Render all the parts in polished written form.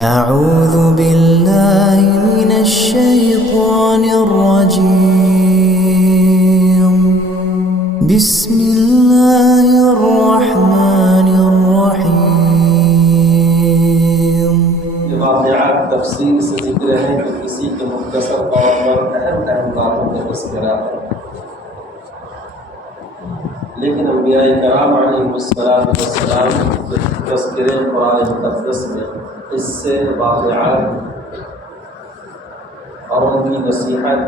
أعوذ بالله من الشيطان الرجيم بسم الله الرحمن الرحيم. واقعات تفصیل سے ذکر ہے کہ کسی کے مختصر طور پر اہم باتوں کا تذکرہ ہے، لیکن انبیاء کرام علیہم السلام کے تذکرے قرآن مقدس میں اس سے واقعات اور ان کی نصیحت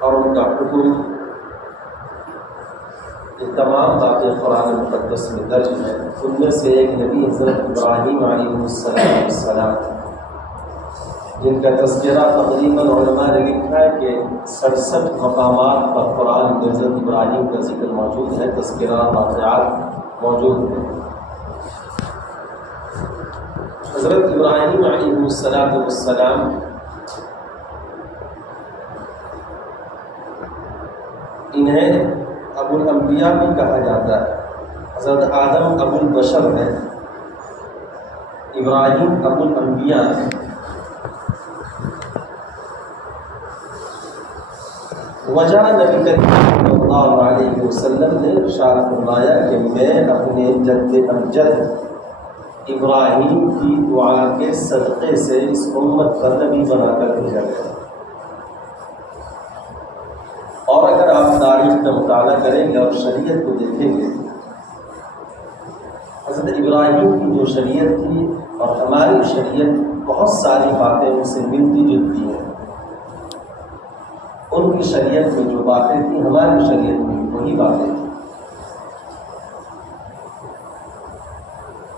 اور ان کا حکم، یہ تمام باتیں قرآن مقدس میں درج ہیں۔ ان میں سے ایک نبی حضرت ابراہیم علیہ السلام جن کا تذکرہ تقریباً علماء نے لکھا ہے کہ 67 مقامات پر قرآن میں حضرت ابراہیم کا ذکر موجود ہے، تذکرہ واقعات موجود ہیں۔ حضرت ابراہیم علیہ السلام انہیں ابو الانبیاء بھی کہا جاتا ہے۔ حضرت آدم ابو البشر ہے، ابراہیم ابو الانبیاء ہے۔ وجہ نبی کریم صلی اللہ علیہ وسلم نے ارشاد فرمایا کہ میں اپنے جد امجد ابراہیم کی دعا کے صدقے سے اس امت کا نبی بنا کر بھیجا گیا۔ اور اگر آپ تاریخ کا مطالعہ کریں گے اور شریعت کو دیکھیں گے، حضرت ابراہیم کی جو شریعت تھی اور ہماری شریعت، بہت ساری باتیں ان سے ملتی جلتی ہیں۔ ان کی شریعت میں جو باتیں تھیں ہماری شریعت میں وہی باتیں تھیں۔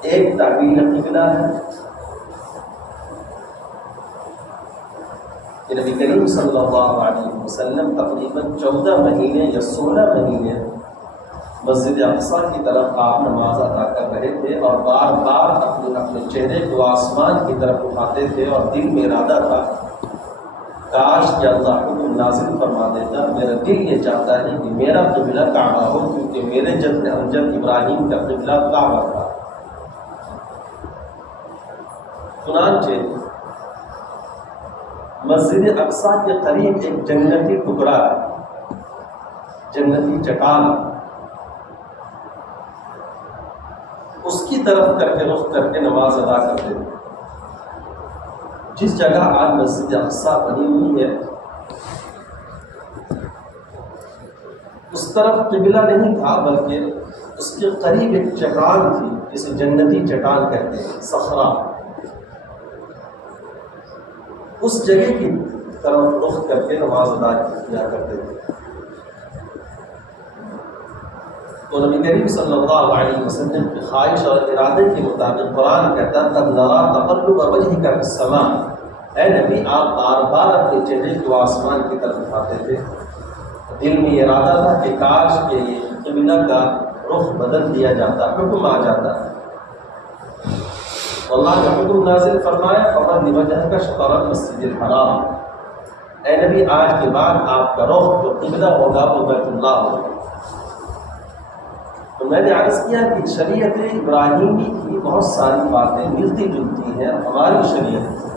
ایک تعبیر قبلہ ہے کہ نبی کریم صلی اللہ علیہ وسلم تقریباً 14 مہینے یا 16 مہینے مسجد اقصیٰ کی طرف آپ نماز ادا کر رہے تھے، اور بار بار اپنے چہرے کو آسمان کی طرف اٹھاتے تھے، اور دل میں ارادہ تھا کاش کہ اللہ حکم نازل فرما دیتا، میرا دل یہ چاہتا ہے کہ میرا قبلہ کعبہ ہو، کیونکہ میرے جد امجد ابراہیم کا قبلہ کعبہ تھا۔ چنانچہ مسجد اقصیٰ کے قریب ایک جنتی ٹکڑا ہے، جنتی چٹان، اس کی طرف کر کے رخ کر کے نماز ادا کرتے تھے۔ جس جگہ آج مسجد اقصیٰ بنی ہوئی ہے، اس طرف قبلہ نہیں تھا، بلکہ اس کے قریب ایک چٹان تھی جسے جنتی چٹان کہتے ہیں، صخرہ۔ اس جگہ کی طرف رخ کر کے نماز ادا کیا کرتے تھے۔ تو نبی کریم صلی اللہ علیہ وسلم کی خواہش اور ارادے کے مطابق قرآن کہتا ہے قد نرى تقلب وجهك في السماء، اے نبی آپ بار بار اپنے چہرے کو آسمان کی طرف اٹھاتے تھے، دل میں ارادہ تھا کہ کاش کہ یہ قبلہ کا رخ بدل دیا جاتا، حکم آ جاتا۔ اللہ کا حکم نازل فرمایا فَوَلِّ وَجْهَكَ شَطْرَ الْمَسْجِدِ الْحَرَامِ، اے نبی آج کے بعد آپ کا رخ جو قبلہ ہوگا وہ بیت اللہ ہوگا۔ تو میں نے عرض کیا کہ شریعت ابراہیمی کی بہت ساری باتیں ملتی جلتی ہیں ہماری شریعت سے۔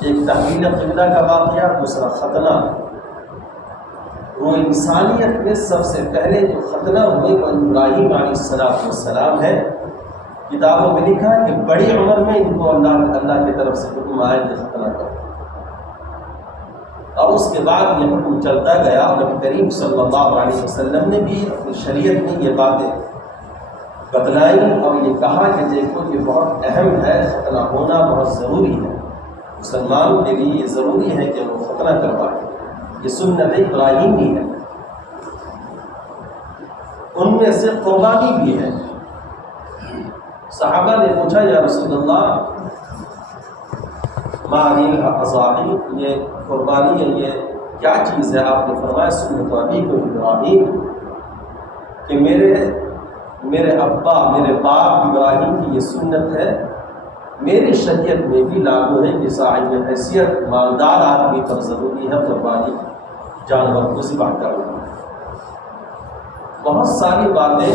ایک تحویل قبلہ کا واقعہ، دوسرا ختنہ۔ وہ انسانیت میں سب سے پہلے جو ختنہ ہوئے وہ ابراہیم علیہ السلام ہے۔ کتابوں میں لکھا ہے کہ بڑی عمر میں ان کو اللہ کی طرف سے حکم آیا کہ ختنہ کرو، اور اس کے بعد یہ حکم چلتا گیا۔ نبی کریم صلی اللہ علیہ وسلم نے بھی اپنی شریعت میں یہ باتیں بتلائیں اور یہ کہا کہ دیکھو یہ بہت اہم ہے، ختنہ ہونا بہت ضروری ہے، مسلمانوں کے لیے یہ ضروری ہے کہ وہ ختنہ کروائیں، یہ سنت ابراہیمی ہے۔ ان میں سے قربانی بھی ہے۔ صحابہ نے پوچھا یا رسول اللہ ما هذه الأضاحي، یہ قربانی ہے، یہ کیا چیز ہے؟ آپ نے فرمایا سنت ابیکم ابراہیم، کہ میرے ابا میرے باپ ابراہیم کی یہ سنت ہے، میری شریعت میں بھی لاگو ہے کہ صاحب حیثیت مالدار آدمی پر ضروری ہے قربانی جانور کو ذبح کرنا۔ بہت ساری باتیں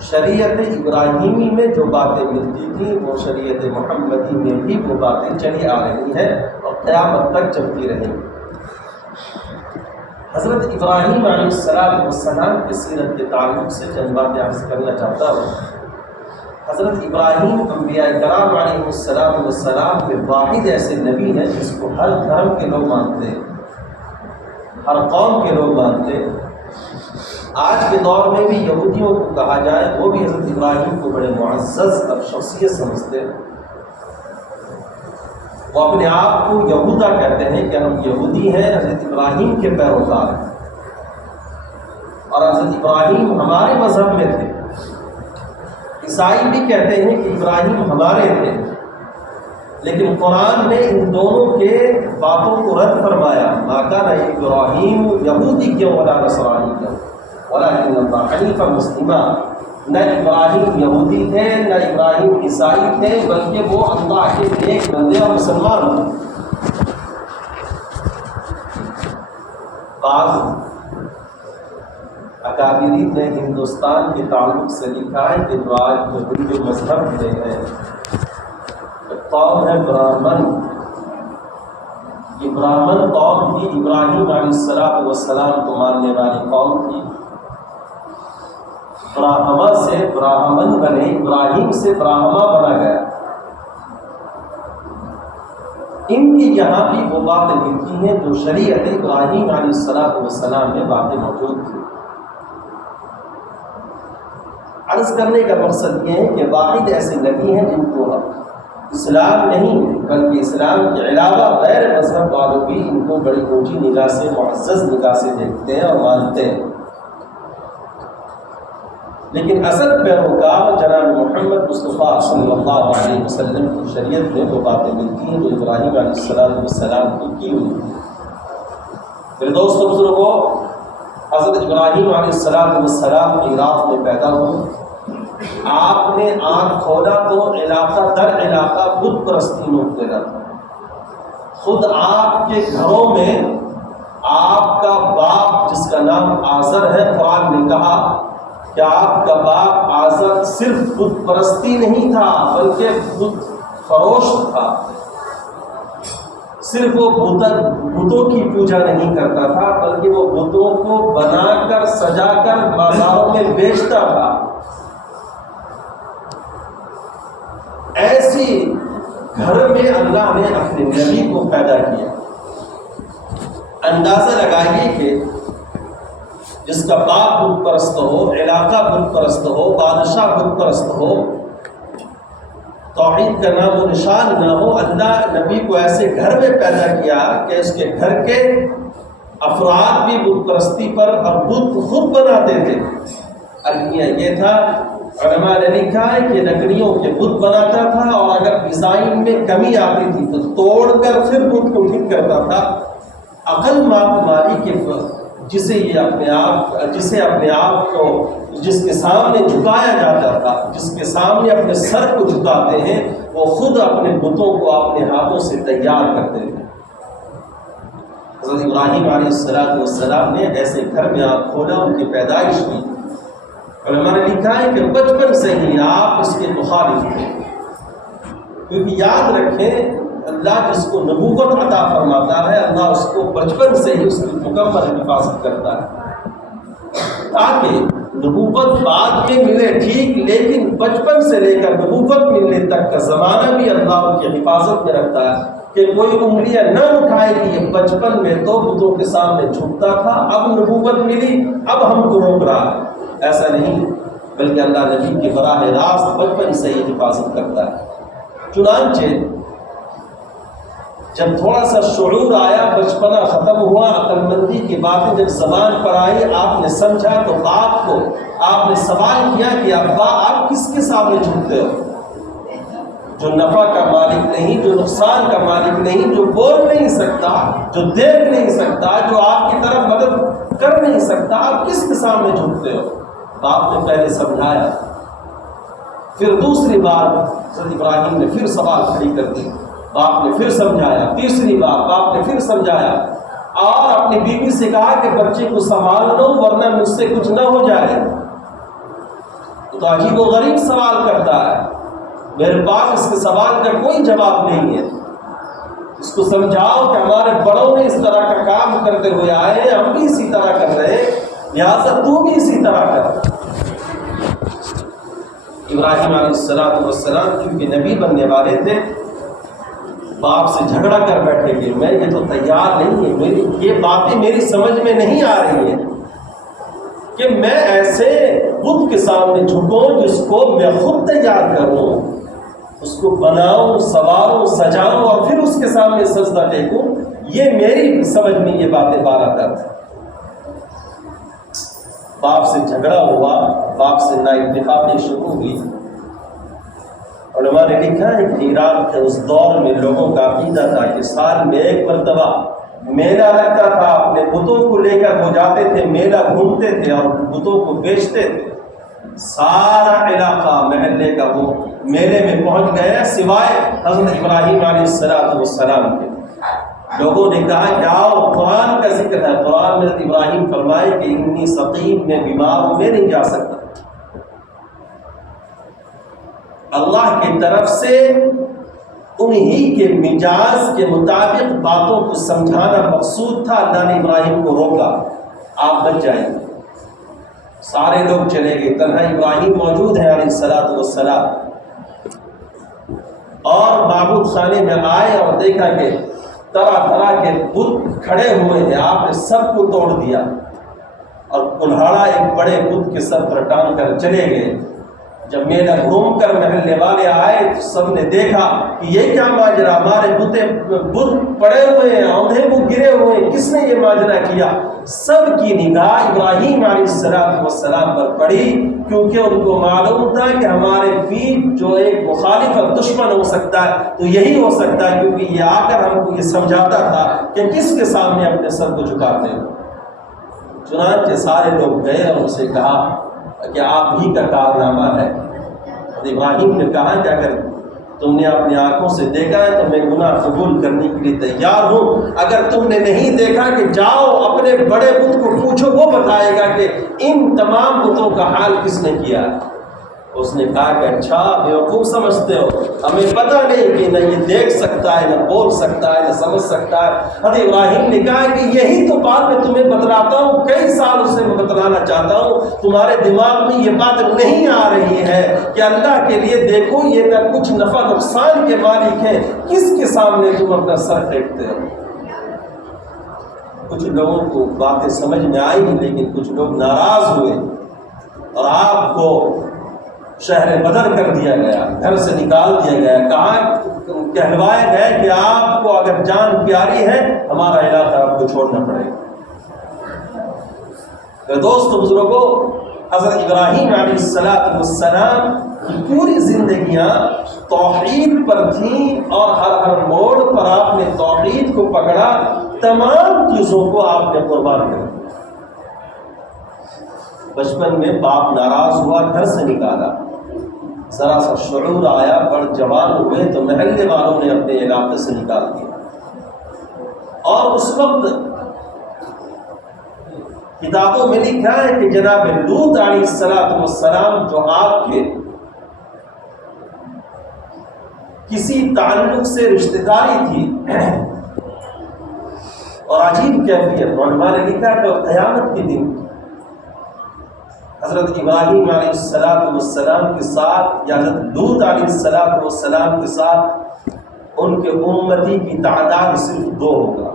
شریعت ابراہیمی میں جو باتیں ملتی تھیں وہ شریعت محمدی میں بھی وہ باتیں چلی آ رہی ہیں اور قیامت تک چلتی رہیں گی۔ حضرت ابراہیم علیہ السلام کی سیرت کے تعلق سے چند باتیں عرض کرنا چاہتا ہوں۔ حضرت ابراہیم انبیاء کرام علیہ السلام کے واحد ایسے نبی ہیں جس کو ہر دھرم کے لوگ مانتے ہیں، ہر قوم کے لوگ مانتے ہیں۔ آج کے دور میں بھی یہودیوں کو کہا جائے وہ بھی حضرت ابراہیم کو بڑے معزز اور شخصیت سمجھتے ہیں۔ وہ اپنے آپ کو یہودا کہتے ہیں کہ ہم یہودی ہیں، حضرت ابراہیم کے پیروکار ہیں، اور حضرت ابراہیم ہمارے مذہب میں تھے۔ عیسائی بھی کہتے ہیں کہ ابراہیم ہمارے تھے، لیکن قرآن نے ان دونوں کے باتوں کو رد فرمایا۔ ما کان ابراہیم یہودی کیوں ولا نصرانی کیوں ولکن اللہ حنیفا مسلما۔ نہ ابراہیم یہودی تھے، نہ ابراہیم عیسائی تھے، بلکہ وہ اللہ کے نیک بندے اور مسلمان تھے۔ بعض اکابرین نے ہندوستان کے تعلق سے لکھا ہے کہ جو آج جو ہندو مذہب میں ہے قوم ہے براہمن، یہ براہمن قوم بھی ابراہیم علیہ السلام کو ماننے والی قوم تھی۔ براہما سے براہمن بنے، ابراہیم سے براہما بنا گیا۔ ان کی یہاں بھی وہ باتیں لکھی ہیں جو شریعت ابراہیم علیہ السلام میں باتیں موجود تھیں۔ عرض کرنے کا مقصد یہ ہے کہ واحد ایسے نبی ہیں جن کو اسلام نہیں بلکہ اسلام کے علاوہ غیر مذہب والوں بھی ان کو بڑی اونچی نگاہ سے، معزز نگاہ سے دیکھتے ہیں اور مانتے ہیں، لیکن اصل پیروکار جناب محمد مصطفیٰ صلی اللہ علیہ وسلم کی شریعت میں وہ باتیں ملتی ہیں جو ابراہیم علیہ السلام کی ہوئی۔ پھر دوستو بزرگوں، حضرت ابراہیم علیہ السلام عراق میں پیدا ہوئے۔ آپ نے آنکھ کھولا تو علاقہ در علاقہ بت پرستی مبتلا تھا۔ خود آپ کے گھروں میں آپ کا باپ جس کا نام آزر ہے، قرآن نے کہا کہ آپ کا باپ آزر صرف بت پرستی نہیں تھا بلکہ بت فروش تھا۔ صرف وہ بتوں کی پوجا نہیں کرتا تھا بلکہ وہ بتوں کو بنا کر سجا کر بازاروں میں بیچتا تھا۔ ایسی گھر میں اللہ نے اپنے نبی کو پیدا کیا۔ اندازہ لگائیے کہ جس کا باپ بت پرست ہو، علاقہ بت پرست ہو، بادشاہ بت پرست ہو، توحید کا نام و نشان نہ ہو، اللہ نبی کو ایسے گھر میں پیدا کیا کہ اس کے گھر کے افراد بھی بت پرستی پر اور بت خود بناتے تھے۔ المیہ یہ تھا، علماء نے لکھا ہے کہ لکڑیوں کے بت بناتا تھا اور اگر ڈیزائن میں کمی آتی تھی تو توڑ کر پھر بت کو ٹھیک کرتا تھا۔ عقل ماری کے جسے اپنے آپ کو جس کے سامنے جھکایا جاتا تھا، جس کے سامنے اپنے سر کو جھکاتے ہیں، وہ خود اپنے بتوں کو اپنے ہاتھوں سے تیار کرتے تھے۔ حضرت ابراہیم علیہ السلام نے ایسے گھر میں آپ کھولا، ان کی پیدائش ہوئی۔ علماء نے لکھا ہے کہ بچپن سے ہی آپ اس کے مخالف تھے، کیونکہ یاد رکھیں اللہ جس کو نبوت عطا فرماتا ہے اللہ اس کو بچپن سے ہی اس کی مکمل حفاظت کرتا ہے، تاکہ نبوت بعد میں ملے ٹھیک، لیکن بچپن سے لے کر نبوت ملنے تک کا زمانہ بھی اللہ ان کی حفاظت میں رکھتا ہے کہ کوئی انگلیاں نہ اٹھائے کہ یہ بچپن میں تو بتوں کے سامنے جھکتا تھا، اب نبوت ملی اب ہم کو روک رہا ہے۔ ایسا نہیں، بلکہ اللہ نبی کے براہ راست بچپن سے ہی حفاظت کرتا ہے۔ چنانچہ جب تھوڑا سا شعور آیا، بچپنا ختم ہوا، عقل مندی کی باتیں جب زبان پر آئی، آپ نے سمجھا تو باپ کو آپ نے سوال کیا کہ ابا آپ کس کے سامنے جھکتے ہو؟ جو نفع کا مالک نہیں، جو نقصان کا مالک نہیں، جو بول نہیں سکتا، جو دیکھ نہیں سکتا، جو آپ کی طرف مدد کر نہیں سکتا، آپ کس کے سامنے جھکتے ہو؟ باپ نے پہلے سمجھایا، پھر دوسری بار حضرت ابراہیم نے پھر سوال کھڑی کر دی، باپ نے پھر سمجھایا، تیسری بار باپ نے پھر سمجھایا، اور اپنی بیوی سے کہا کہ بچے کو سنبھال لو ورنہ مجھ سے کچھ نہ ہو جائے۔ تو تو عجیب و غریب سوال کرتا ہے، میرے پاس اس کے سوال کا کوئی جواب نہیں ہے، اس کو سمجھاؤ کہ ہمارے بڑوں نے اس طرح کا کام کرتے ہوئے آئے ہیں، ہم بھی اسی طرح کر رہے ہیں، لہٰذا تو بھی اسی طرح کر۔ ابراہیم علیہ السلام کیونکہ نبی بننے والے تھے، باپ سے جھگڑا کر بیٹھے کہ میں یہ تو تیار نہیں ہے، میری یہ باتیں میری سمجھ میں نہیں آ رہی ہیں کہ میں ایسے بت کے سامنے جھکوں جس کو میں خود تیار کروں، اس کو بناؤں، سنواروں، سجاؤں اور پھر اس کے سامنے سجدہ ٹیکوں، یہ میری سمجھ میں یہ باتیں بارہ تک۔ باپ سے جھگڑا ہوا، باپ سے نا اتفاقی شروع ہوئی۔ علماء نے لکھا ہے کہ ایران کے اس دور میں لوگوں کا عقیدہ تھا کہ سال میں ایک مرتبہ میلہ لگتا تھا، اپنے بتوں کو لے کر وہ جاتے تھے، میلہ گھومتے تھے اور بتوں کو بیچتے تھے۔ سارا علاقہ محلے کا وہ میلے میں پہنچ گیا سوائے حضرت ابراہیم علیہ السلام کے۔ لوگوں نے کہا کہ آؤ، قرآن کا ذکر ہے، قرآن میں حضرت ابراہیم فرمائے کہ انی سقیم، میں بیمار ہوں، میں نہیں جا سکتا۔ اللہ کی طرف سے انہی کے مجاز کے مطابق باتوں کو سمجھانا مقصود تھا۔ اللہ نے ابراہیم کو روکا، آپ بچ جائیں گے۔ سارے لوگ چلے گئے، تنہا ابراہیم موجود ہے علیہ السلام، اور معبود خانے میں آئے اور دیکھا کہ طرح طرح کے بت کھڑے ہوئے ہیں، آپ نے سب کو توڑ دیا اور کلہاڑا ایک بڑے بت کے سر پر ٹانگ کر چلے گئے۔ جب میلہ گھوم کر محلے والے آئے تو سب نے دیکھا کہ یہ کیا ماجرا، ہمارے بت پڑے ہوئے ہیں، اوندھے کو گرے ہوئے ہیں، کس نے یہ ماجرا کیا؟ سب کی نگاہ ابراہیم علیہ السلام پر پڑی، کیونکہ ان کو معلوم تھا کہ ہمارے بیچ جو ایک مخالف اور دشمن ہو سکتا ہے تو یہی ہو سکتا ہے، کیونکہ یہ آ کر ہم کو یہ سمجھاتا تھا کہ کس کے سامنے اپنے سر کو جھکاتے ہیں۔ چنانچہ سارے لوگ گئے اور اسے کہا کہ آپ ہی کا کارنامہ ہے۔ ابراہیم نے کہا کہ اگر تم نے اپنی آنکھوں سے دیکھا ہے تو میں گناہ قبول کرنے کے لیے تیار ہوں، اگر تم نے نہیں دیکھا کہ جاؤ اپنے بڑے بت کو پوچھو، وہ بتائے گا کہ ان تمام بتوں کا حال کس نے کیا۔ اس نے کہا کہ اچھا بیوقوف سمجھتے ہو، ہمیں پتہ نہیں کہ نہ یہ دیکھ سکتا ہے، نہ بول سکتا ہے، نہ سمجھ سکتا ہے۔ حضرت ابراہیم نے کہا کہ یہی تو بات میں تمہیں بتلاتا ہوں، کئی سال سے میں بتلانا چاہتا ہوں، تمہارے دماغ میں یہ بات نہیں آ رہی ہے کہ اللہ کے لیے دیکھو، یہ نہ کچھ نفع نقصان کے مالک ہیں، کس کے سامنے تم اپنا سر ٹیکتے ہو۔ کچھ لوگوں کو باتیں سمجھ میں آئی لیکن کچھ لوگ ناراض ہوئے اور آپ کو شہر بدر کر دیا گیا، گھر سے نکال دیا گیا، کہلوائے گئے کہ آپ کو اگر جان پیاری ہے ہمارا علاقہ آپ کو چھوڑنا پڑے گا۔ دوست بزرگوں، حضرت ابراہیم علیہ السلام کی پوری زندگیاں توحید پر تھیں اور ہر موڑ پر آپ نے توحید کو پکڑا، تمام چیزوں کو آپ نے قربان کر دیا۔ بچپن میں باپ ناراض ہوا، گھر سے نکالا، ذرا سا شعور آیا، بڑھ جوان ہوئے تو محلے والوں نے اپنے علاقے سے نکال دیا۔ اور اس وقت کتابوں میں لکھا ہے کہ جناب لوط علیہ السلام جو آپ کے کسی تعلق سے رشتہ داری تھی اور عجیب کیفیت، علماء نے لکھا ہے کہ قیامت کے دن حضرت ابراہیم علیہ السلام کے ساتھ یا حضرت لوط علیہ السلام کے ساتھ ان کے امتی کی تعداد صرف 2 ہوگا۔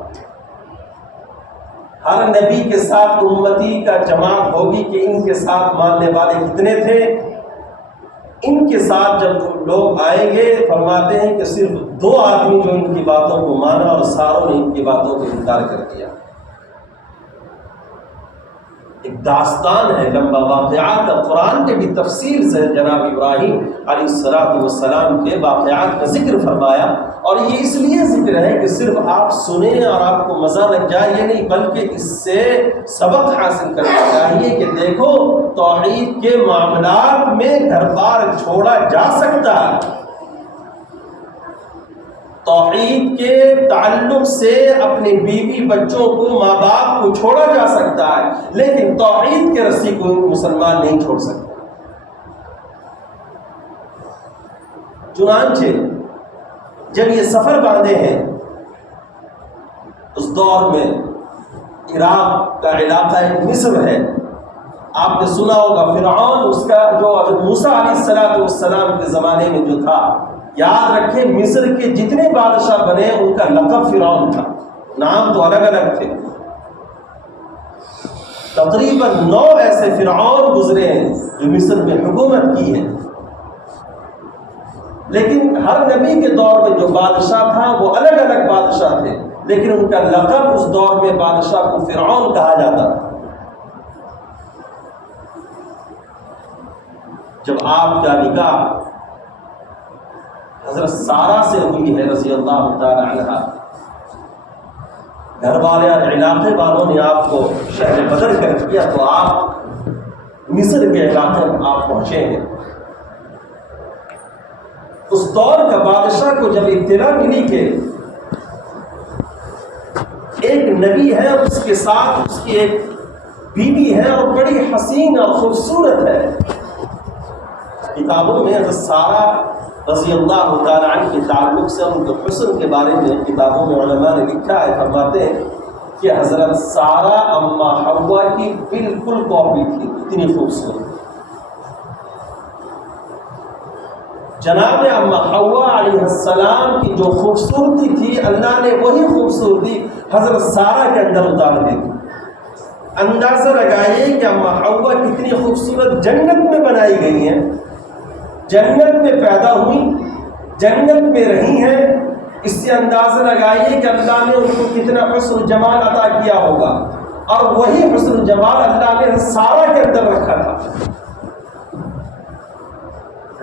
ہر نبی کے ساتھ امتی کا جماعت ہوگی کہ ان کے ساتھ ماننے والے کتنے تھے، ان کے ساتھ جب لوگ آئیں گے فرماتے ہیں کہ صرف 2 آدمی جو ان کی باتوں کو مانا اور ساروں نے ان کی باتوں کو انکار کر دیا۔ ایک داستان ہے، لمبا واقعات، قرآن کے بھی تفصیل سے جناب ابراہیم علیہ السلام کے واقعات کا ذکر فرمایا، اور یہ اس لیے ذکر ہے کہ صرف آپ سنیں اور آپ کو مزہ لگ جائے یہ نہیں، بلکہ اس سے سبق حاصل کرنا چاہیے کہ دیکھو توحید کے معاملات میں گھر بار چھوڑا جا سکتا ہے، توحید کے تعلق سے اپنے بیوی بچوں کو، ماں باپ کو چھوڑا جا سکتا ہے، لیکن توحید کے رسی کو مسلمان نہیں چھوڑ سکتا۔ چنانچہ جب یہ سفر باندھے ہیں اس دور میں عراق کا علاقہ مصر ہے، آپ نے سنا ہوگا فرعون اس کا جو حضرت موسیٰ علیہ السلام کے زمانے میں جو تھا، یاد رکھیں مصر کے جتنے بادشاہ بنے ان کا لقب فرعون تھا، نام تو الگ الگ تھے، تقریباً 9 ایسے فرعون گزرے ہیں جو مصر میں حکومت کی ہے، لیکن ہر نبی کے دور میں جو بادشاہ تھا وہ الگ الگ بادشاہ تھے، لیکن ان کا لقب اس دور میں بادشاہ کو فرعون کہا جاتا تھا۔ جب آپ کا نکاح حضرت سارہ سے ہوئی ہے رضی اللہ تعالی عنہا، گھر والے اور علاقے والوں نے آپ کو شہر بدر کر دیا تو آپ مصر کے علاقے میں آپ پہنچے ہیں۔ اس دور کا بادشاہ کو جب اطلاع ملی کہ ایک نبی ہے اور اس کے ساتھ اس کی ایک بیوی ہے اور بڑی حسین اور خوبصورت ہے، کتابوں میں حضرت سارہ رضی اللہ تعالیٰ عنہ کے تعلق سے ان کے حسن کے بارے میں کتابوں میں علماء نے لکھا ہے، فرماتے ہیں کہ حضرت سارہ اما حوا کی بالکل کاپی تھی، اتنی خوبصورت۔ جناب اما حوا علیہ السلام کی جو خوبصورتی تھی اللہ نے وہی خوبصورتی حضرت سارہ کے اندر اتار دی۔ اندازہ لگائیے کہ اما حوا کتنی خوبصورت جنت میں بنائی گئی ہیں، جنت میں پیدا ہوئی، جنت میں رہی ہیں، اس سے اندازہ لگائیے کہ اللہ نے ان کو کتنا حسن جمال عطا کیا ہوگا، اور وہی حسن جمال اللہ نے سارہ کے اندر رکھا تھا۔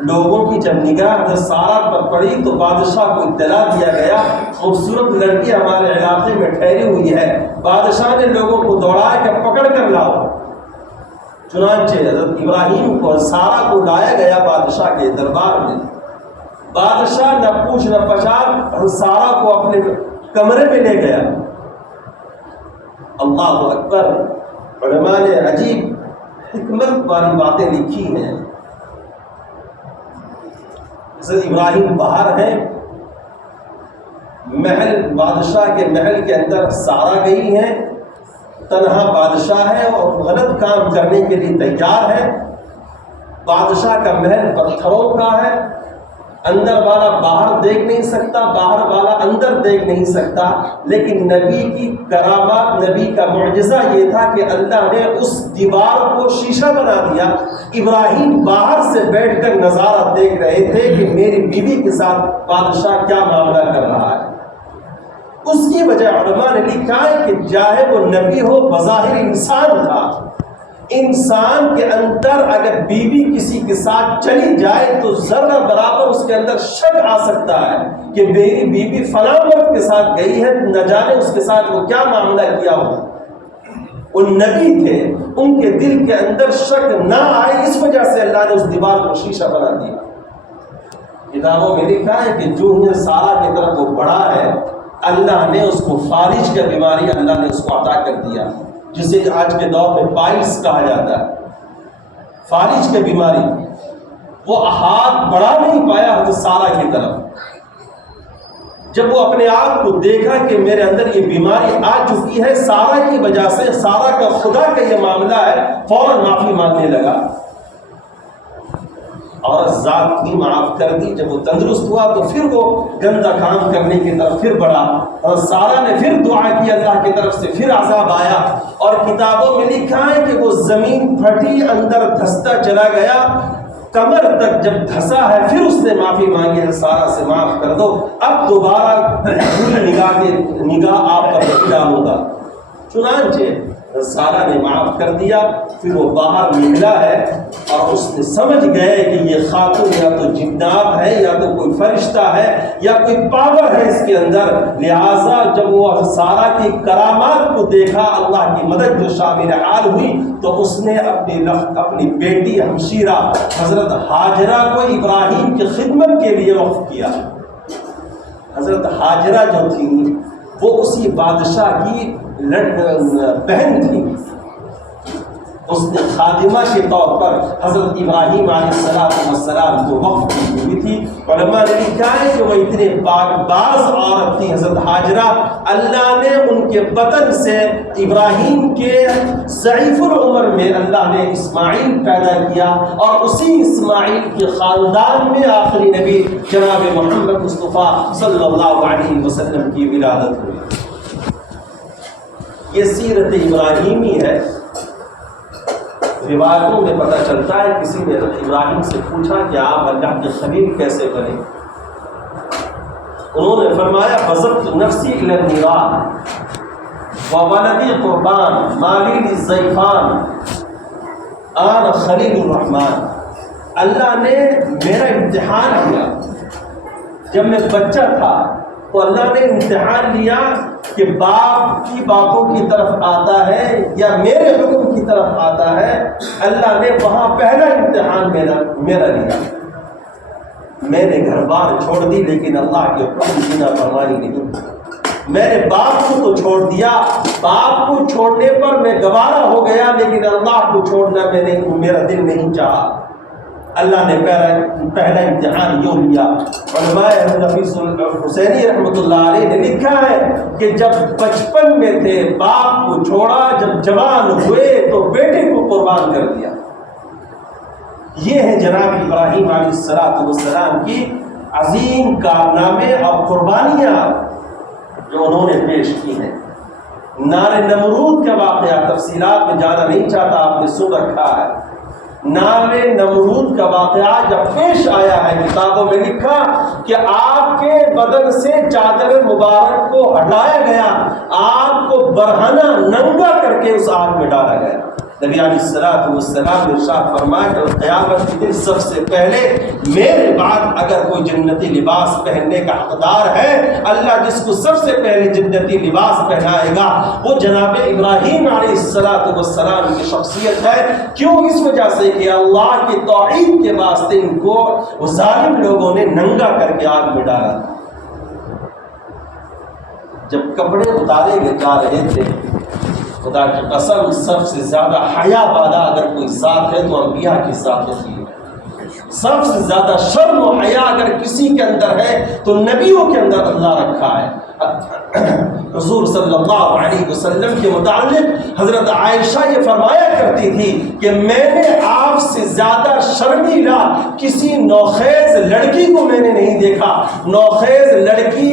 لوگوں کی جب نگاہ حضرت سارہ پر پڑی تو بادشاہ کو اطلاع دیا گیا خوبصورت لڑکی ہمارے علاقے میں ٹھہری ہوئی ہے۔ بادشاہ نے لوگوں کو دوڑایا کہ پکڑ کر لاؤ، چنانچہ حضرت ابراہیم کو سارہ کو لایا گیا بادشاہ کے دربار میں۔ بادشاہ نہ پوچھ نہ پچھاڑ سارہ کو اپنے کمرے میں لے گیا۔ اللہ اکبر، علماء نے عجیب حکمت والی باتیں لکھی ہیں۔ حضرت ابراہیم باہر ہیں، محل بادشاہ کے محل کے اندر سارہ گئی ہیں، تنہا بادشاہ ہے اور غلط کام کرنے کے لیے تیار ہے۔ بادشاہ کا محل پتھروں کا ہے، اندر والا باہر دیکھ نہیں سکتا، باہر والا اندر دیکھ نہیں سکتا، لیکن نبی کی کرامات، نبی کا معجزہ یہ تھا کہ اللہ نے اس دیوار کو شیشہ بنا دیا۔ ابراہیم باہر سے بیٹھ کر نظارہ دیکھ رہے تھے کہ میری بیوی کے ساتھ بادشاہ کیا معاملہ کر رہا ہے۔ اس کی وجہ علماء نے لکھا ہے کہ چاہے وہ نبی ہو بظاہر انسان تھا، انسان کے اندر اگر بیوی کسی کے ساتھ چلی جائے تو ذرہ برابر اس کے اندر شک آ سکتا ہے کہ میری بیوی فلاں مرد کے ساتھ گئی ہے، نہ جانے اس کے ساتھ وہ کیا معاملہ کیا ہو۔ وہ نبی تھے، ان کے دل کے اندر شک نہ آئے، اس وجہ سے اللہ نے اس دیوار کو شیشہ بنا دیا۔ کتابوں میں لکھا ہے کہ جو ہی سارہ کی طرف وہ بڑھا ہے، اللہ نے اس کو فالج کا بیماری اللہ نے اس کو عطا کر دیا، جسے آج کے دور میں پائلس کہا جاتا ہے، فالج کی بیماری۔ وہ ہاتھ بڑھا نہیں پایا حضرت سارہ کی طرف۔ جب وہ اپنے آپ کو دیکھا کہ میرے اندر یہ بیماری آ چکی ہے سارہ کی وجہ سے، سارہ کا خدا کا یہ معاملہ ہے، فوراً معافی مانگنے لگا اور ذات نے معاف کر دی۔ جب وہ تندرست ہوا تو پھر وہ گندہ کام کرنے کی طرف پھر بڑھا، اور سارہ نے پھر دعا کی اللہ کی طرف سے، پھر عذاب آیا، اور کتابوں میں لکھا ہے کہ وہ زمین پھٹی، اندر دھستا چلا گیا، کمر تک جب دھسا ہے پھر اس نے معافی مانگی ہے، سارہ سے معاف کر دو، اب دوبارہ نگاہ آپ پر نہیں ڈالوں گا۔ چنانچہ سارہ نے معاف کر دیا، پھر وہ باہر نکلا ہے اور اس نے سمجھ گئے کہ یہ خاتون یا تو جنات ہے یا تو کوئی فرشتہ ہے یا کوئی پاور ہے اس کے اندر۔ لہٰذا جب وہ سارہ کی کرامات کو دیکھا، اللہ کی مدد جو شامل حال ہوئی، تو اس نے اپنی بیٹی ہمشیرہ حضرت ہاجرہ کو ابراہیم کی خدمت کے لیے وقف کیا۔ حضرت ہاجرہ جو تھی وہ اسی بادشاہ کی بہن تھی۔ اس نے خادمہ کے طور پر حضرت ابراہیم علیہ السلام کو وقف کی ہوئی تھی۔ علماء نے لکھا ہے کہ وہ اتنے پاک باز عورت تھی حضرت ہاجرہ، اللہ نے ان کے بطن سے ابراہیم کے ضعیف العمر میں اللہ نے اسماعیل پیدا کیا، اور اسی اسماعیل کے خاندان میں آخری نبی جناب محمد مصطفیٰ صلی اللہ علیہ وسلم کی ولادت ہوئی۔ یہ سیرت ابراہیمی ہے۔ روایتوں میں پتہ چلتا ہے کسی نے حضرت ابراہیم سے پوچھا کہ آپ اللہ کے خلیل کیسے بنے؟ انہوں نے فرمایا بذلت نفسی الی النیران وولدی قربان مالی للضیفان انا خلیل الرحمن۔ اللہ نے میرا امتحان لیا، جب میں بچہ تھا تو اللہ نے امتحان لیا کہ باپ کی باتوں کی طرف آتا ہے یا میرے حکم کی طرف آتا ہے۔ اللہ نے وہاں پہلا امتحان میرا لیا۔ میں نے گھر بار چھوڑ دی لیکن اللہ کے حکم کی نافرمانی نہیں۔ میں نے باپ کو تو چھوڑ دیا، باپ کو چھوڑنے پر میں گوارا ہو گیا، لیکن اللہ کو چھوڑنا میرا دل نہیں چاہا۔ اللہ نے پہلا امتحان یوں لیا۔ علماء نفیس الحسینی رحمۃ اللہ علیہ نے لکھا ہے کہ جب بچپن میں تھے باپ کو چھوڑا، جب جوان ہوئے تو بیٹے کو قربان کر دیا۔ یہ ہے جناب ابراہیم علیہ السلام کی عظیم کارنامے اور قربانیاں جو انہوں نے پیش کی ہیں۔ نار نمرود کا واقعہ تفصیلات میں جانا نہیں چاہتا، آپ نے سن رکھا ہے۔ نار نمرود کا واقعہ جب پیش آیا ہے کتابوں میں لکھا کہ آپ کے بدن سے چادر مبارک کو ہٹایا گیا، آپ کو برہنہ ننگا کر کے اس آگ میں ڈالا گیا۔ نبی علیہ السلام نے ارشاد فرمایا کہ قیامت کے دن سب سے پہلے میرے بعد اگر کوئی جنتی لباس پہننے کا حقدار ہے، اللہ جس کو سب سے پہلے جنتی لباس پہنائے گا وہ جناب ابراہیم علیہ السلام کی شخصیت ہے۔ کیوں؟ اس وجہ سے کہ اللہ کی توحید کے واسطے ان کو وہ ظالم لوگوں نے ننگا کر کے آگ میں ڈالا۔ جب کپڑے اتارے جا رہے تھے، خدا کی قسم سب سے زیادہ حیا والا اگر کوئی ذات ہے تو انبیاء کی ذات ہوتی ہے۔ سب سے زیادہ شرم و حیا اگر کسی کے اندر ہے تو نبیوں کے اندر اللہ رکھا ہے۔ حضور صلی اللہ علیہ وسلم کے متعلق حضرت عائشہ یہ فرمایا کرتی تھی کہ میں نے آپ سے زیادہ شرمیلا کسی نوخیز لڑکی کو میں نے نہیں دیکھا۔ نوخیز لڑکی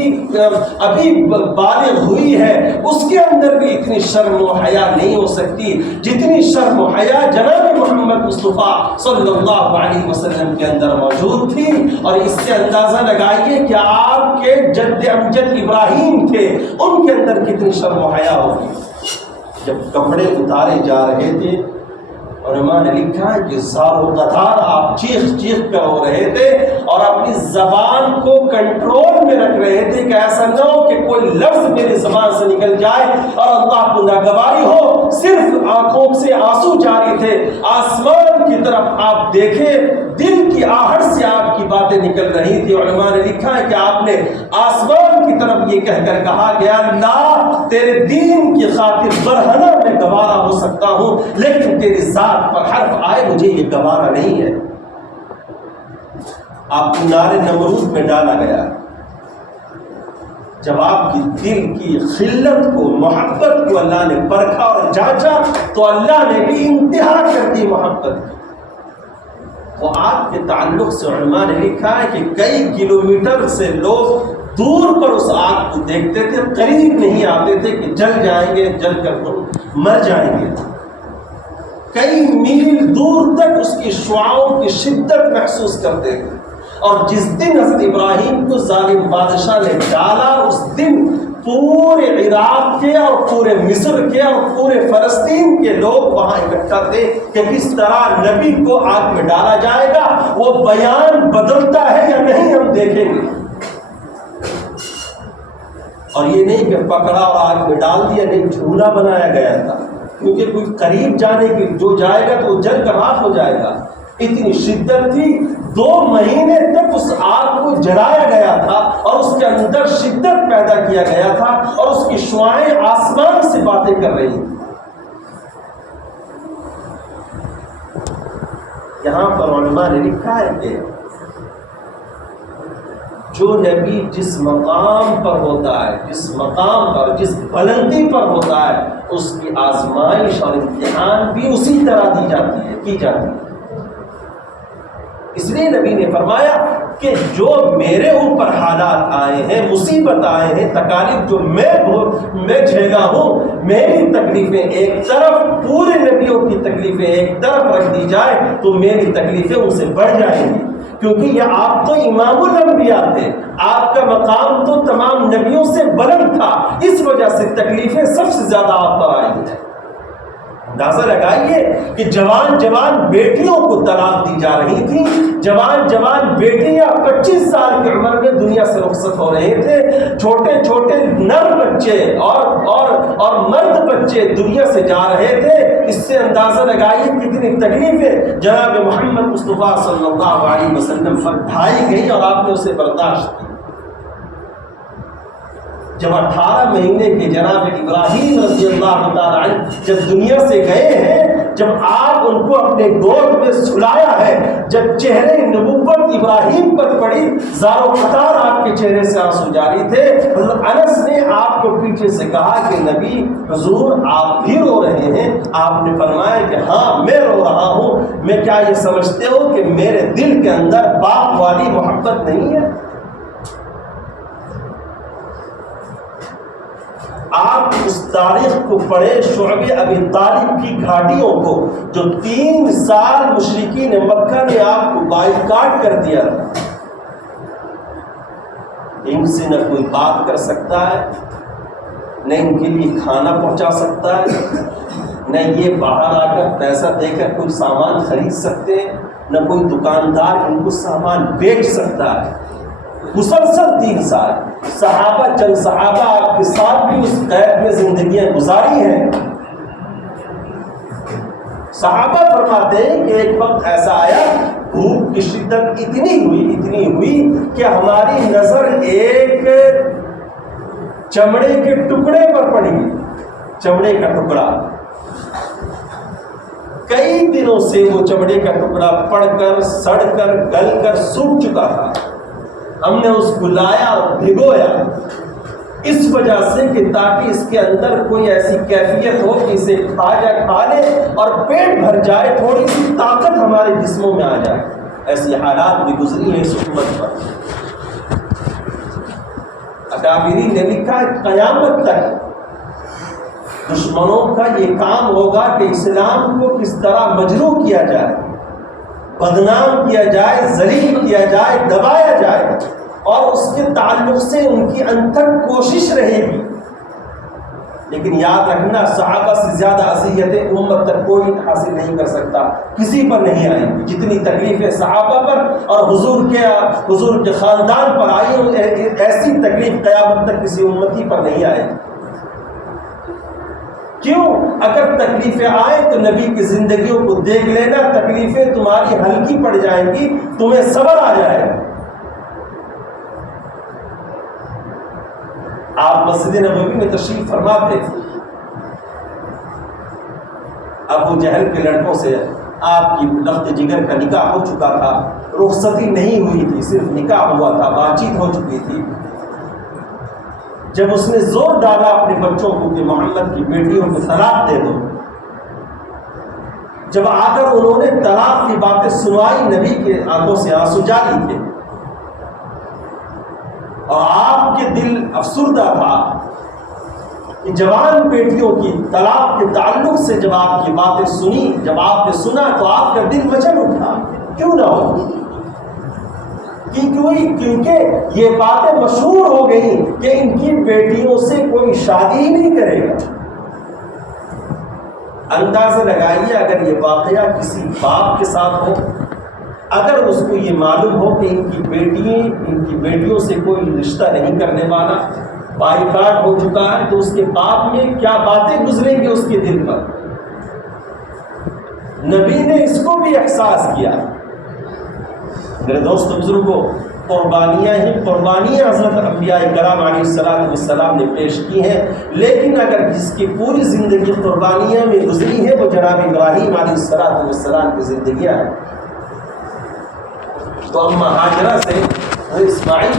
ابھی بالغ ہوئی ہے، اس کے اندر بھی اتنی شرم و حیا نہیں ہو سکتی جتنی شرم و حیا جناب محمد مصطفیٰ صلی اللہ علیہ وسلم کے اندر موجود تھی۔ اور اس سے اندازہ لگائیے کہ آپ کے جد امجد ابراہیم تھے، ان کے اندر کتنی شرم و حیا ہوگی۔ جب کپڑے اتارے جا رہے تھے، علماء نے لکھا ہے کہ زار و قطار آپ چیخ چیخ کر ہو رہے تھے اور اپنی زبان کو کنٹرول میں رکھ رہے تھے کہ ایسا نہ ہو کہ کوئی لفظ میری زبان سے نکل جائے اور اللہ کو ناگواری ہو۔ صرف آنکھوں سے آنسو جاری تھے، آسمان کی طرف آپ دیکھیں، دل کی آہٹ سے آپ کی باتیں نکل رہی تھی۔ علماء نے لکھا ہے کہ آپ نے آسمان کی طرف یہ کہہ کر کہا کہ اللہ تیرے دین کی خاطر برہنہ میں گوارا ہو سکتا ہوں، لیکن تیری ذات پر حرف آئے مجھے یہ گوارا نہیں ہے۔ آپ کو نار نمرود میں ڈالا گیا۔ جب آپ کی دل کی خلت کو، محبت کو اللہ نے پرکھا اور جانچا تو اللہ نے بھی انتہا کر دی محبت۔ وہ آپ کے تعلق سے علماء نے لکھا ہے کہ کئی کلومیٹر سے لوگ دور پر اس آگ کو دیکھتے تھے، قریب نہیں آتے تھے کہ جل جائیں گے، جل کر مر جائیں گے۔ کئی میل دور تک اس کی شعاؤں کی شدت محسوس کرتے تھے۔ اور جس دن حضرت ابراہیم کو ظالم بادشاہ نے ڈالا، اس دن پورے عراق کے اور پورے مصر کے اور پورے فلسطین کے لوگ وہاں اکٹھا تھے کہ کس طرح نبی کو آگ میں ڈالا جائے گا۔ وہ بیان بدلتا ہے یا نہیں ہم دیکھیں گے۔ اور یہ نہیں کہ پکڑا اور آگ میں ڈال دیا، نہیں، جھولا بنایا گیا تھا، کیونکہ کوئی قریب جانے کی جو جائے گا تو وہ جل کر راکھ ہو جائے گا۔ اتنی شدت تھی، 2 مہینے تک اس آگ کو جلایا گیا تھا اور اس کے اندر شدت پیدا کیا گیا تھا اور اس کی شعاعیں آسمان سے باتیں کر رہی تھیں۔ یہاں پر علماء نے لکھا ہے کہ جو نبی جس مقام پر ہوتا ہے، جس مقام پر، جس بلندی پر ہوتا ہے، اس کی آزمائش اور امتحان بھی اسی طرح کی جاتی ہے۔ اس لیے نبی نے فرمایا کہ جو میرے اوپر حالات آئے ہیں، مصیبت آئے ہیں، تکالیف جو میں جھیلا ہوں، میری تکلیفیں ایک طرف، پورے نبیوں کی تکلیفیں ایک طرف رکھ دی جائے تو میری تکلیفیں ان سے بڑھ جائیں گی، کیونکہ یہ آپ تو امام الانبیاء تھے، آپ کا مقام تو تمام نبیوں سے بلند تھا، اس وجہ سے تکلیفیں سب سے زیادہ آپ پر آئی ہیں۔ اندازہ لگائیے کہ جوان بیٹیوں کو طلاق دی جا رہی تھی، جوان بیٹیاں 25 سال کی عمر میں دنیا سے رخصت ہو رہے تھے، چھوٹے نر بچے اور مرد بچے دنیا سے جا رہے تھے۔ اس سے اندازہ لگائیے کتنی تکلیفیں جناب محمد مصطفیٰ صلی اللہ علیہ وسلم پر ڈھائی گئی اور آپ نے اسے برداشت کی۔ جب 18 مہینے کے جناب ابراہیم رضی اللہ تعالیٰ عنہ جب دنیا سے گئے ہیں، جب آپ ان کو اپنے گود میں سلایا ہے، جب چہرے نبوت ابراہیم پر پڑی، زارو قطار آپ کے چہرے سے آنسو جاری تھے۔ حضرت انس نے آپ کو پیچھے سے کہا کہ نبی حضور آپ بھی رو رہے ہیں؟ آپ نے فرمایا کہ ہاں میں رو رہا ہوں۔ میں کیا یہ سمجھتے ہو کہ میرے دل کے اندر باپ والی محبت نہیں ہے؟ آپ اس تاریخ کو پڑھیں، شعب ابی طالب کی گھاٹیوں کو، جو 3 سال مشرکین مکہ نے آپ کو بائیکاٹ کر دیا تھا، ان سے نہ کوئی بات کر سکتا ہے، نہ ان کے لیے کھانا پہنچا سکتا ہے، نہ یہ باہر آ کر پیسہ دے کر کوئی سامان خرید سکتے ہیں، نہ کوئی دکاندار ان کو سامان بیچ سکتا ہے۔ مسلسل 3 سال چند صحابہ آپ کے ساتھ بھی اس قید میں زندگیاں گزاری ہیں۔ صحابہ فرماتے ہیں کہ ایک وقت ایسا آیا، بھوک کی شدت اتنی ہوئی کہ ہماری نظر ایک چمڑے کے ٹکڑے پر پڑی، چمڑے کا ٹکڑا، کئی دنوں سے وہ چمڑے کا ٹکڑا پڑ کر، سڑ کر، گل کر سوکھ چکا تھا۔ ہم نے اس کو لایا اور بھگویا، اس وجہ سے کہ تاکہ اس کے اندر کوئی ایسی کیفیت ہو کہ اسے کھا لے اور پیٹ بھر جائے، تھوڑی سی طاقت ہمارے جسموں میں آ جائے۔ ایسی حالات بھی گزری ہیں اس امت پر۔ اکابرین نے لکھا ہے قیامت تک دشمنوں کا یہ کام ہوگا کہ اسلام کو کس طرح مجروح کیا جائے، بدنام کیا جائے، ذلیل کیا جائے، دبایا جائے، اور اس کے تعلق سے ان کی انتھک کوشش رہے گی۔ لیکن یاد رکھنا، صحابہ سے زیادہ اذیتیں امت تک کوئی حاصل نہیں کر سکتا، کسی پر نہیں آئیں گی جتنی تکلیفیں صحابہ پر اور حضور کے خاندان پر آئی، ایسی تکلیف قیامت تک کسی امتی پر نہیں آئے گی۔ کیوں؟ اگر تکلیفیں آئیں تو نبی کی زندگیوں کو دیکھ لینا، تکلیفیں تمہاری ہلکی پڑ جائیں گی، تمہیں صبر آ جائے گا۔ آپ مسجد نبوی میں تشریف فرما تھے، ابو جہل کے لڑکوں سے آپ کی لخت جگر کا نکاح ہو چکا تھا، رخصتی نہیں ہوئی تھی، صرف نکاح ہوا تھا، بات چیت ہو چکی تھی۔ جب اس نے زور ڈالا اپنے بچوں کو کہ محمد کی بیٹیوں کو طلاق دے دو، جب آ کر انہوں نے طلاق کی باتیں سنوائی، نبی کے آنکھوں سے آنسو جاری تھے اور آپ کے دل افسردہ تھا کہ جوان بیٹیوں کی طلاق کے تعلق سے جب آپ کی باتیں سنی، جب آپ نے سنا تو آپ کا دل مچل اٹھا۔ کیوں نہ ہو؟ کیونکہ یہ باتیں مشہور ہو گئی کہ ان کی بیٹیوں سے کوئی شادی نہیں کرے گا۔ اندازہ لگائیے اگر یہ واقعہ کسی باپ کے ساتھ ہو، اگر اس کو یہ معلوم ہو کہ ان کی بیٹیوں سے کوئی رشتہ نہیں کرنے والا، بائیکاٹ ہو چکا ہے، تو اس کے باپ میں کیا باتیں گزریں گی اس کے دل پر۔ نبی نے اس کو بھی احساس کیا۔ میرے دوست بزرگوں، قربانیاں حضرت انبیاء کرام علیہ السلام نے پیش کی ہیں، لیکن اگر جس کی پوری زندگی قربانیاں میں گزری ہے وہ جناب ابراہیم علیہ السلام کی زندگیاں ہیں۔ تو اما ہاجرہ سے اسماعیل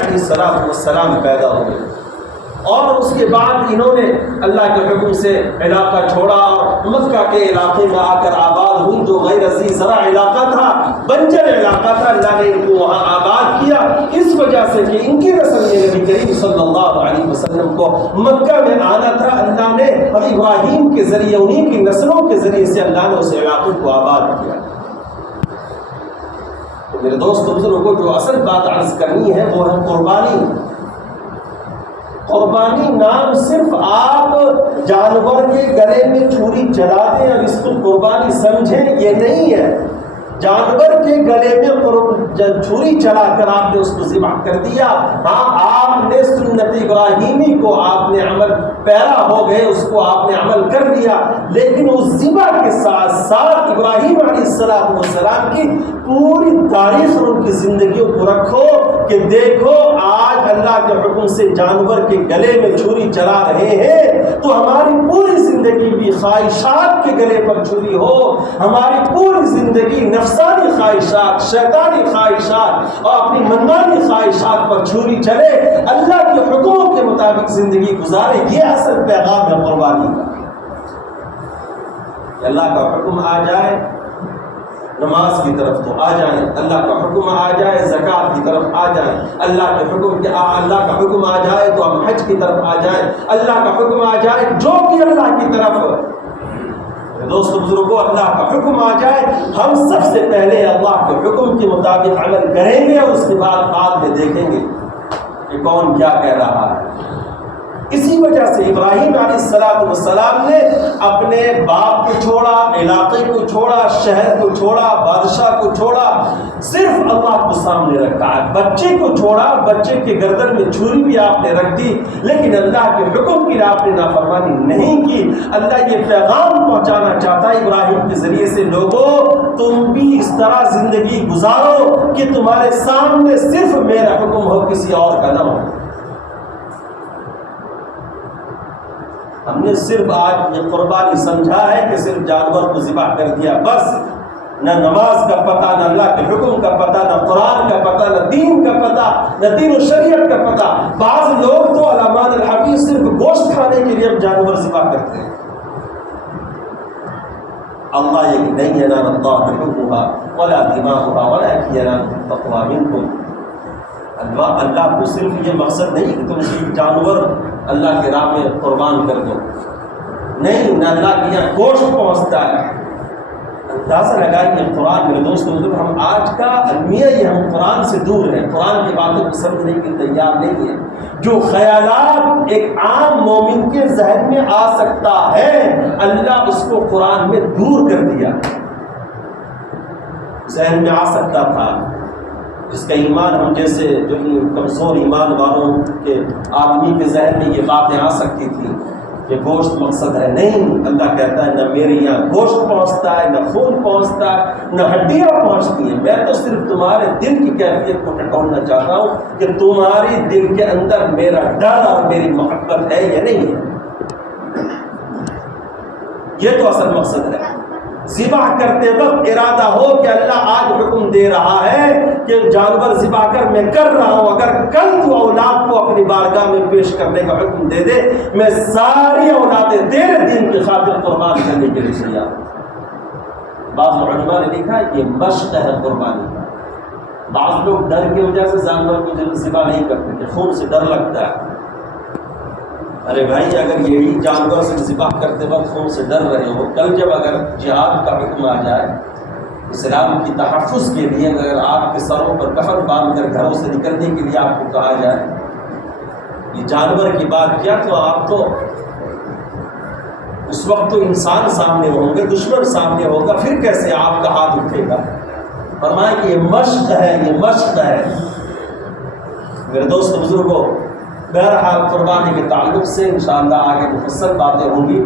علیہ السلام پیدا ہوئے، اور اس کے بعد انہوں نے اللہ کے حکم سے علاقہ چھوڑا اور مکہ کے علاقے میں آ کر آباد ہوئی، جو غیر ذی زرع علاقہ تھا، بنجر علاقہ تھا، اللہ نے ان کو وہاں آباد کیا، اس وجہ سے کہ ان کی نسل میں نبی کریم صلی اللہ علیہ وسلم کو مکہ میں آنا تھا۔ اللہ نے ابراہیم کے ذریعے، انہیں کی نسلوں کے ذریعے سے اللہ نے اس علاقے کو آباد کیا۔ تو میرے دوست بزرگوں، جو اصل بات عرض کرنی ہے وہ ہے قربانی۔ قربانی نام صرف آپ جانور کے گلے میں چھری چلا دیں اور اس کو قربانی سمجھیں، یہ نہیں ہے۔ جانور کے گلے میں چھری چلا کر آپ نے اس کو ذبح کر دیا، ہاں آپ نے سنت ابراہیمی کو آپ نے عمل پیرا ہو گئے، اس کو آپ نے عمل کر لیا، لیکن اس ذبح کے ساتھ ساتھ ابراہیم علیہ السلام کی پوری تاریخ اور ان کی زندگیوں کو رکھو کہ دیکھو آج اللہ کے حکم سے جانور کے گلے میں چھری چلا رہے ہیں تو ہماری پوری زندگی بھی خواہشات کے گلے پر چھری ہو، ہماری پوری زندگی نفسانی خواہشات، شیطانی خواہشات اور اپنی منمانی خواہشات پر چھری چلے، اللہ کے حکموں کے مطابق زندگی گزارے۔ یہ اصل پیغام ہے قربانی کا، کہ اللہ کا حکم آ جائے نماز کی طرف تو آ جائیں، اللہ کا حکم آ جائے زکوٰۃ کی طرف آ جائیں، اللہ کا حکم آ جائے تو ہم حج کی طرف آ جائیں، اللہ کا حکم آ جائے جو بھی اللہ کی طرف۔ دوستو بزرگوں، اللہ کا حکم آ جائے ہم سب سے پہلے اللہ کے حکم کے مطابق عمل کریں گے، اور اس کے بعد میں دیکھیں گے کہ کون کیا کہہ رہا ہے۔ اسی وجہ سے ابراہیم علیہ السلام نے اپنے باپ کو چھوڑا، علاقے کو چھوڑا، شہر کو چھوڑا، بادشاہ کو چھوڑا، صرف اللہ کو سامنے رکھا ہے۔ بچے کو چھوڑا، بچے کے گردن میں چھری بھی آپ نے رکھ دی، لیکن اللہ کے حکم کی آپ نے نافرمانی نہیں کی۔ اللہ یہ پیغام پہنچانا چاہتا ہے ابراہیم کے ذریعے سے، لوگوں تم بھی اس طرح زندگی گزارو کہ تمہارے سامنے صرف میرا حکم ہو، کسی اور کا نہ ہو۔ ہم نے صرف آج یہ قربانی سمجھا ہے کہ صرف جانور کو ذبح کر دیا، بس نہ نماز کا پتہ، نہ اللہ کے حکم کا پتہ، نہ قرآن کا پتہ، نہ دین کا پتہ، نہ دین و شریعت کا پتہ۔ بعض لوگ تو علامات الحدیث صرف گوشت کھانے کے لیے جانور ذبح کرتے ہیں۔ اللہ یہ نہیں ینال اللہ لحومھا ولا دماؤھا ولکن ینالہ التقوی منکم۔ اللہ کو صرف یہ مقصد نہیں کہ تم صرف جانور اللہ کے راہ میں قربان کر دو، نہیں، نہ اللہ کے یہاں گوشت پہنچتا ہے۔ اندازہ لگائیے قرآن، میرے دوستوں، ہم آج کا المیہ یہ ہم قرآن سے دور ہیں، قرآن کی باتوں کو سمجھنے کے لیے تیار نہیں ہے۔ جو خیالات ایک عام مومن کے ذہن میں آ سکتا ہے، اللہ اس کو قرآن میں دور کر دیا۔ ذہن میں آ سکتا تھا، جس کا ایمان ہم جیسے جو کمزور ایمان والوں کے آدمی کے ذہن میں یہ باتیں آ سکتی تھیں کہ گوشت مقصد ہے، نہیں، اللہ کہتا ہے نہ میرے یہاں گوشت پہنچتا ہے، نہ خون پہنچتا ہے، نہ ہڈیاں پہنچتی ہیں، میں تو صرف تمہارے دل کی کیفیت کو ٹٹولنا چاہتا ہوں کہ تمہاری دل کے اندر میرا ڈر اور میری محبت ہے یا نہیں ہے۔ یہ تو اصل مقصد ہے۔ ذبح کرتے وقت ارادہ ہو کہ اللہ آج حکم دے رہا ہے کہ جانور ذبح کر میں کر رہا ہوں، اگر کل تو اولاد کو اپنی بارگاہ میں پیش کرنے کا حکم دے دے، میں ساری اولادیں تیرے دین کی خاطر قربان کرنے کے لیے تیار ہوں۔ بعض علماء نے لکھا ہے یہ مشق ہے قربانی کا۔ بعض لوگ ڈر کی وجہ سے جانور کو ذبح نہیں کرتے کہ خون سے ڈر لگتا ہے۔ ارے بھائی، اگر یہی جانور سے ذبح کرتے وقت خون سے ڈر رہے ہو، کل جب اگر جہاد کا حکم آ جائے، اسلام کی تحفظ کے لیے اگر آپ کے سروں پر کفن باندھ کر گھروں سے نکلنے کے لیے آپ کو کہا جائے، یہ جانور کی بات کیا، تو آپ تو اس وقت تو انسان سامنے ہوں گے، دشمن سامنے ہوگا، پھر کیسے آپ کا ہاتھ اٹھے گا؟ فرمائیں کہ یہ مشق ہے، یہ مشق ہے۔ میرے دوست بزرگوں، بہرحال قربانی کے تعلق سے انشاءاللہ آگے مفصل باتیں ہوں گی۔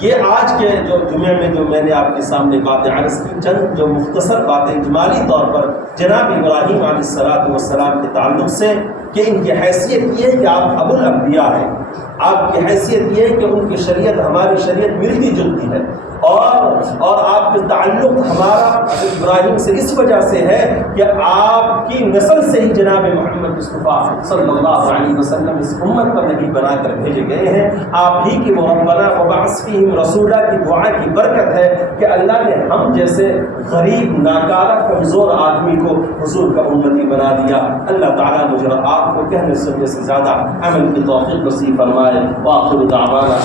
یہ آج کے جو جمعے میں جو میں نے آپ کے سامنے باتیں عرض کی، چند جو مختصر باتیں اجمالی طور پر جناب ابراہیم علیہ السلام کے تعلق سے، کہ ان کی حیثیت یہ ہے کہ آپ ابو الانبیاء ہیں، آپ کی حیثیت یہ ہے کہ ان کی شریعت ہماری شریعت ملتی جلتی ہے، اور آپ کا تعلق ہمارا ابراہیم سے اس وجہ سے ہے کہ آپ کی نسل سے ہی جناب محمد مصطفیٰ صلی اللہ علیہ وسلم اس امت پر نبی بنا کر بھیجے گئے ہیں. آپ ہی کی ربنا وبعث فیہم رسولا کی دعا کی برکت ہے کہ اللہ نے ہم جیسے غریب ناکارہ کمزور آدمی کو حضور کا امتی بنا دیا. اللہ تعالیٰ مجھے آپ کو کہنے سننے سے زیادہ عمل کی توفیق نصیب فرمائے. وآخر دعوانا